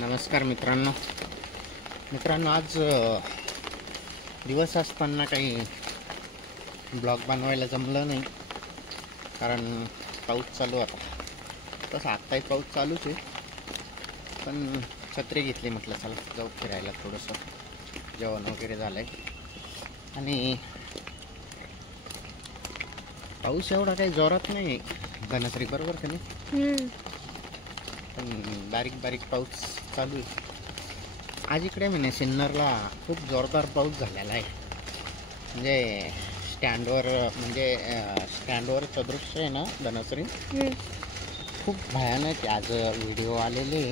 नमस्कार मित्रांनो आज दिवस असताना काही ब्लॉग बनवायला जमलं नाही, कारण पाऊस चालू होता. तसं आत्ताही पाऊस चालूच आहे, पण छत्री घेतली, म्हटलं चला जाऊ फिरायला. थोडंसं जेवण वगैरे झालं आहे आणि पाऊस एवढा काही जोरात नाही. धनश्री बरोबर का नाही, पण बारीक बारीक पाऊस चालू आहे. आज इकडे म्हणजे सिन्नरला खूप जोरदार पाऊस झालेला आहे. म्हणजे स्टँडवरचं दृश्य आहे ना धनश्री, खूप भयानक. आज व्हिडिओ आलेले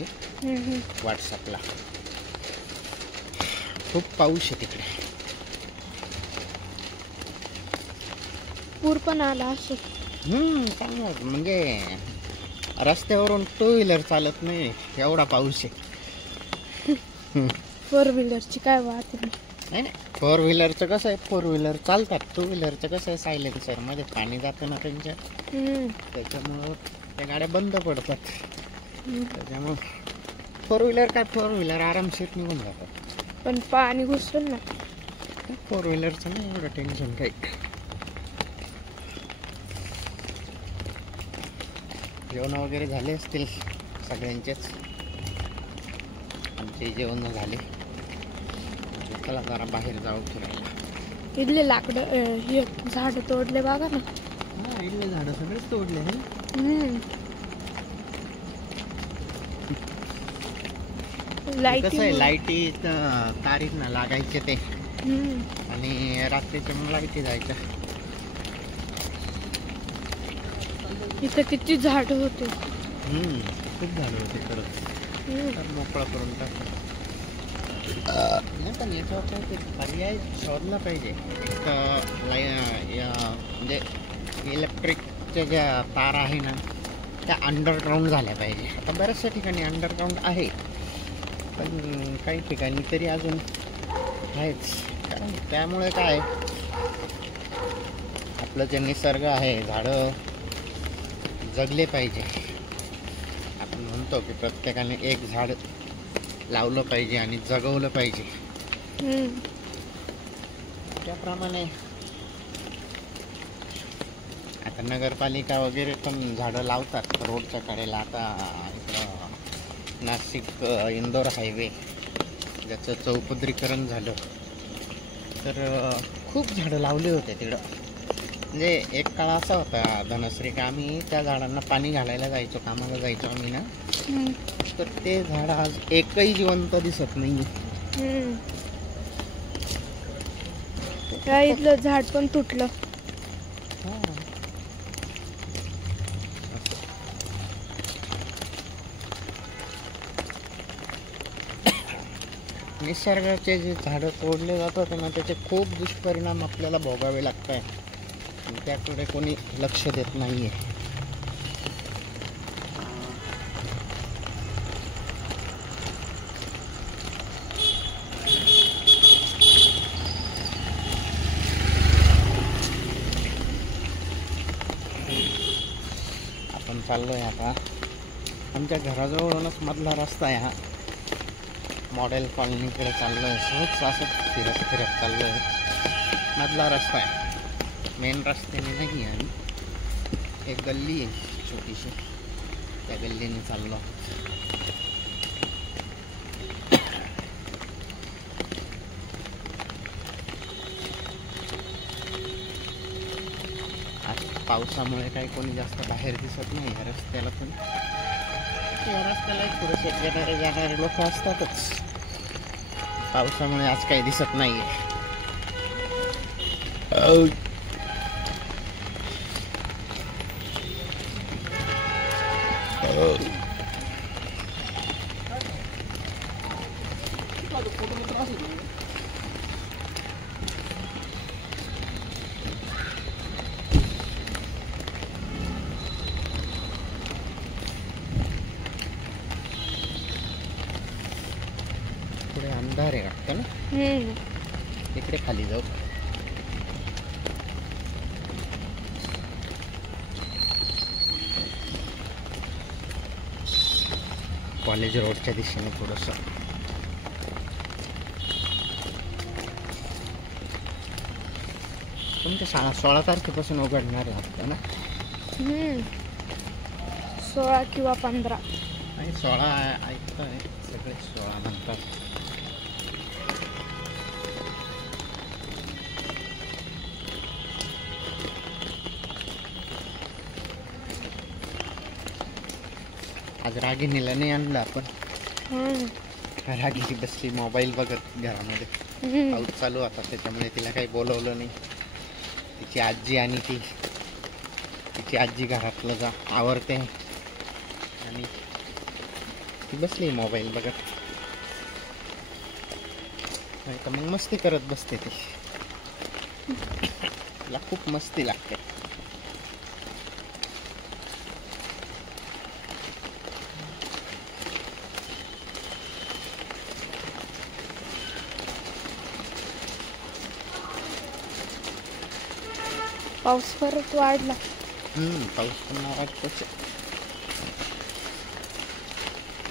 व्हॉट्सअपला. खूप पाऊस आहे तिकडे. पूर पण आला असेल. चांगलं. म्हणजे रस्त्यावरून टू व्हीलर चालत नाही, एवढा पाऊस आहे. फोर व्हीलरची काय वाहत नाही. फोर व्हीलरचं कसं आहे, फोर व्हीलर चालतात. टू व्हीलरचं कसं आहे, सायलेन्सरमध्ये पाणी जातं ना त्यांच्या, त्याच्यामुळं त्या गाड्या बंद पडतात. त्याच्यामुळं फोर व्हीलर आरामशीर निघून जातात. पण पाणी घुसल ना. फोर व्हीलरचं नाही एवढं टेन्शन काही. जेवण वगैरे झाले असतील सगळ्यांचेच. आमचे जेवण झाले. चला जरा बाहेर जाऊ फिरायला. इथले लाकडं हे झाड तोडले बघा ना. इथले झाडं सगळेच तोडले. कसं आहे, लाईटी तारीख ना लागायचे ते, आणि रात्रीच्या मग लाईटी जायच्या. इथं किती झाड होते. खूप झाडं होते खरंच. तर मोकळा करून टाकलं. नाही, पण याच्यावर काही पर्याय शोधला पाहिजे. म्हणजे इलेक्ट्रिकच्या ज्या तार आहे ना, त्या अंडरग्राऊंड झाल्या पाहिजे. आता बऱ्याचशा ठिकाणी अंडरग्राऊंड आहे, पण काही ठिकाणी तरी अजून आहेच. त्यामुळे काय, आपलं जे निसर्ग आहे, झाडं जगले पाहिजे. आपण म्हणतो की प्रत्येकाने एक झाड लावलं पाहिजे आणि जगवलं पाहिजे. त्याप्रमाणे आता नगरपालिका वगैरे पण झाडं लावतात रोडच्या कडेला. आता इकडं नाशिक इंदोर हायवे ज्याचं चौपदरीकरण झालं, तर खूप झाडं लावले होते तिकडं. म्हणजे एक काळ असा होता धनश्री, का आम्ही त्या झाडांना पाणी घालायला जायचो, कामाला जायचो आम्ही ना, तर ते झाड आज एकही जिवंत दिसत नाही. इथलं झाड पण तुटलं. निसर्गाचे जे झाडं तोडले जातात ना, त्याचे खूप दुष्परिणाम आपल्याला भोगावे लागत आहे. त्याकडे कोणी लक्ष देत नाही आहे. आपण चाललो आहे आता आमच्या घराजवळूनच मधला रस्ता आहे हा. मॉडेल कॉलनीकडे चाललो आहे. सहज असं फिरत चाललो आहे. मधला रस्ता आहे, मेन रस्त्याने नाही आहे. एक गल्ली आहे छोटीशी, त्या गल्लीने चाललो. आज पावसामुळे काही कोणी जास्त बाहेर दिसत नाही या रस्त्याला. पण या रस्त्याला थोडेसे जाणारे लोक असतातच. पावसामुळे आज काही दिसत नाही आहे. पुढे अंधार आहे वाटतं ना. इकडे खाली जाऊ. कॉलेज रोडच्या दिशेने थोडंसं. तुमच्या शाळा 16 तारखेपासून उघडणार आहे वाटतं ना? 16 किंवा 15. आणि 16 ऐकतोय सगळे 16 नंतर. आज रागिणीला नाही आणलं आपण. रागिणी बसली मोबाईल बघत घरामध्ये. पाऊस चालू होता त्याच्यामुळे तिला काही बोलवलं नाही. तिची आजी आणि तिची आजी घरातलं जा आवरते आणि ती बसली मोबाईल बघत. नाही तर मग मस्ती करत बसते ती. तिला खूप मस्ती लागते. पाऊस परत वाढला. पाऊस पुन्हा वाटतोच.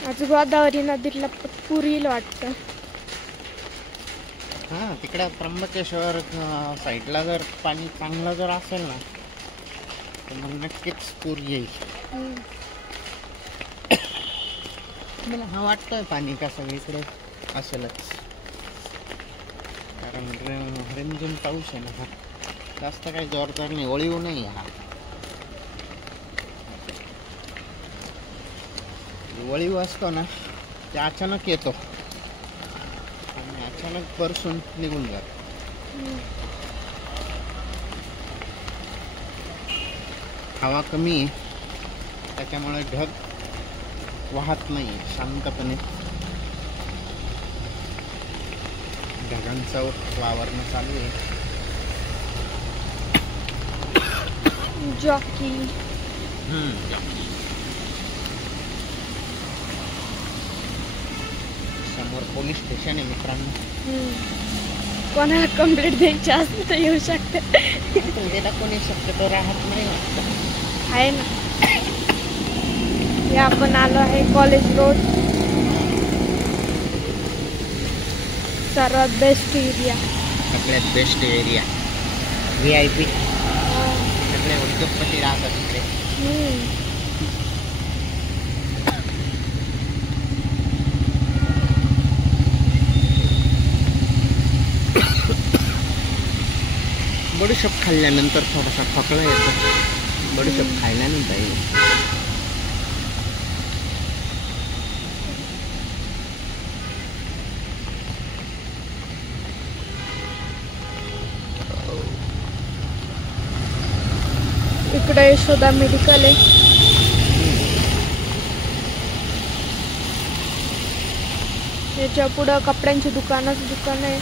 आज गोदावरी नदीला पूर येईल वाटतं. हां, तिकडे त्र्यंबकेश्वर साईडला जर पाणी चांगलं जर असेल ना तर मग नक्कीच पूर येईल. मला हा वाटतंय पाणी का सगळीकडे असेलच, कारण रिमझिम पाऊस आहे ना. हा जास्त काही जोरदार नाही, ओळीव नाही. हा ओळीव असतो ना ते अचानक येतो आणि अचानक बरसून निघून जातो. हवा कमी आहे त्याच्यामुळे ढग वाहत नाही शांतपणे. ढगांचं वावरणं चालू आहे. जॉकी समोर पोलीस स्टेशन आहे मित्रांनो. कोणाला कंप्लेंट द्यायची असेल तर येऊ शकते. त्याला कोणी शक्यतो राहत नाही वाटतं. आहे ना. हे आपण आलो आहे कॉलेज रोड. सर्वात बेस्ट एरिया. सगळ्यात बेस्ट एरिया. VIP सगळे उद्योगपती राहतात तिकडे. बडीशेप खाल्ल्यानंतर थोडासा खोकला येतो. बडीशेप खायला नाही पाहिजे. इकडे यशोदा मेडिकल आहे. याच्या पुढं कपड्यांची दुकान आहे.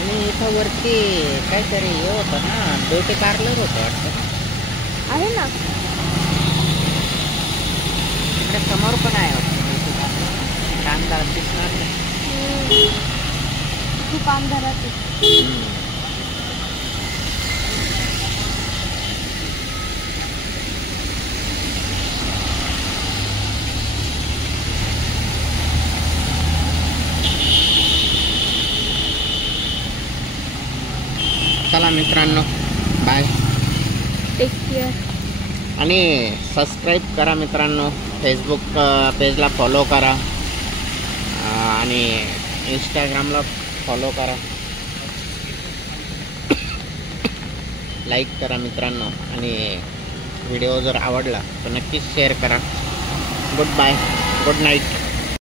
आणि इथं वरती काहीतरी हे होतं ना, ब्युटी पार्लर होतं वाटतं. आहे ना. इकडे समोर पण आहे वाटतं ब्युटी पार्लर. अंधारात दिसणार नाही. खूप अंधारात आहे. चला मित्रांनो, बाय. Take care. आणि सबस्क्राईब करा मित्रांनो. फेसबुक पेजला फॉलो करा आणि इंस्टाग्रामला फॉलो करा. लाईक करा मित्रांनो. आणि व्हिडिओ जर आवडला तर नक्कीच शेअर करा. Good bye, good night.